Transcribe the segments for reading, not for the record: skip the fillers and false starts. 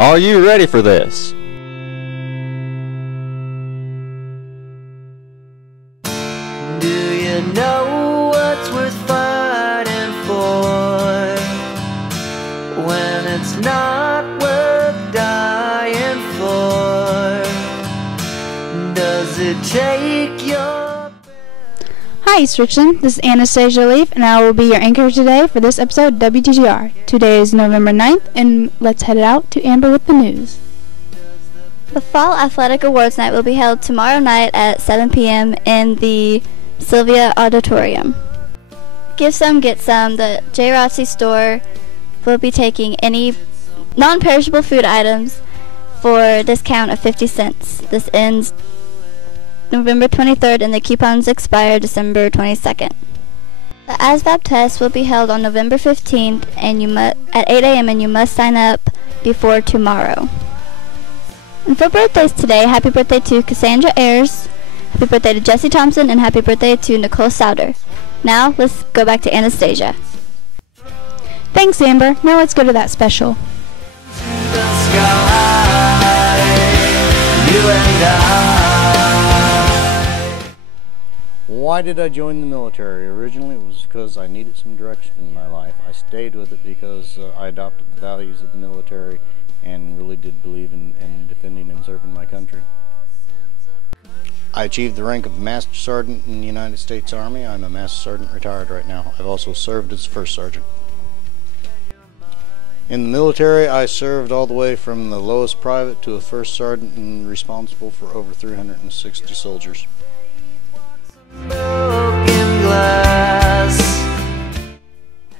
Are you ready for this? Do you know what's worth fighting for when it's not worth dying for? Does it take your... Hi, East Richland. This is Anastasia Leaf, and I will be your anchor today for this episode of WTGR. Today is November 9th, and let's head out to Amber with the news. The Fall Athletic Awards Night will be held tomorrow night at 7 p.m. in the Sylvia Auditorium. Give Some, Get Some. The J. Rossi store will be taking any non-perishable food items for a discount of 50 cents. This ends November 23rd, and the coupons expire December 22nd. The ASVAB test will be held on November 15th and at 8 a.m. and you must sign up before tomorrow. And for birthdays today, happy birthday to Cassandra Ayers, happy birthday to Jesse Thompson, and happy birthday to Nicole Souder. Now, let's go back to Anastasia. Thanks, Amber. Now let's go to that special. The sky, you and I. Why did I join the military? Originally it was because I needed some direction in my life. I stayed with it because I adopted the values of the military and really did believe in defending and serving my country. I achieved the rank of Master Sergeant in the United States Army. I'm a Master Sergeant retired right now. I've also served as First Sergeant. In the military, I served all the way from the lowest private to a First Sergeant and responsible for over 360 soldiers.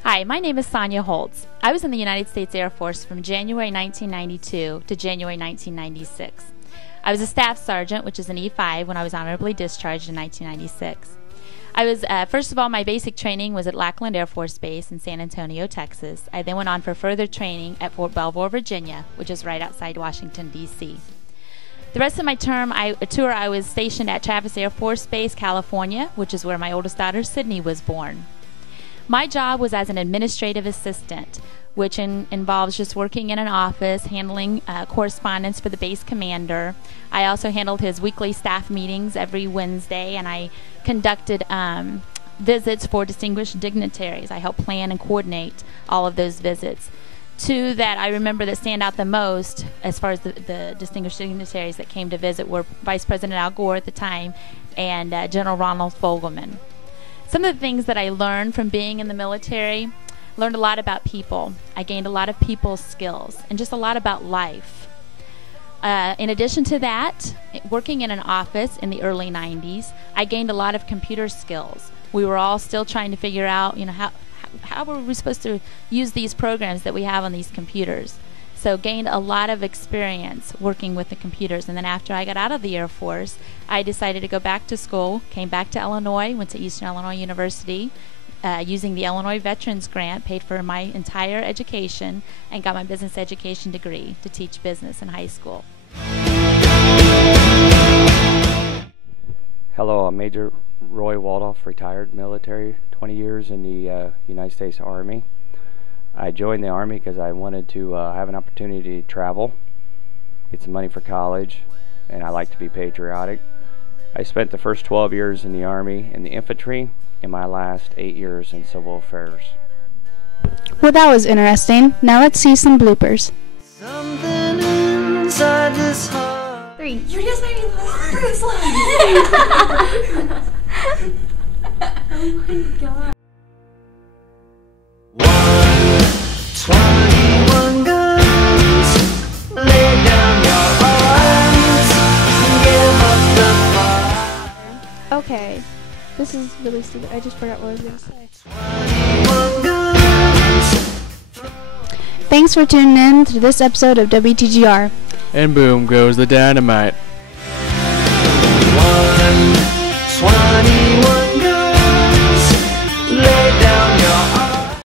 Hi, my name is Sonia Holtz. I was in the United States Air Force from January 1992 to January 1996. I was a staff sergeant, which is an E5, when I was honorably discharged in 1996. First of all, my basic training was at Lackland Air Force Base in San Antonio, Texas. I then went on for further training at Fort Belvoir, Virginia, which is right outside Washington, D.C. The rest of my tour, I was stationed at Travis Air Force Base, California, which is where my oldest daughter, Sydney, was born. My job was as an administrative assistant, which involves just working in an office, handling correspondence for the base commander. I also handled his weekly staff meetings every Wednesday, and I conducted visits for distinguished dignitaries. I helped plan and coordinate all of those visits. Two that I remember that stand out the most as far as the distinguished dignitaries that came to visit were Vice President Al Gore at the time and General Ronald Fogelman. Some of the things that I learned from being in the military, learned a lot about people. I gained a lot of people skills and just a lot about life. In addition to that, working in an office in the early 90s, I gained a lot of computer skills. We were all still trying to figure out, how were we supposed to use these programs that we have on these computers? So gained a lot of experience working with the computers. And then after I got out of the Air Force, I decided to go back to school, came back to Illinois, went to Eastern Illinois University, using the Illinois Veterans Grant, paid for my entire education, and got my business education degree to teach business in high school. Hello, I'm Major Roy Waldorf, retired military, 20 years in the United States Army. I joined the Army because I wanted to have an opportunity to travel, get some money for college, and I like to be patriotic. I spent the first 12 years in the Army in the infantry and my last 8 years in civil affairs. Well, that was interesting. Now let's see some bloopers. Something inside this heart. 3. You just made me laugh. Oh my god. 21 guns, lay down your arms, give up the fight. Okay, this is really stupid. I just forgot what I was going to say. 21 guns. Thanks for tuning in to this episode of WTGR. And boom goes the dynamite.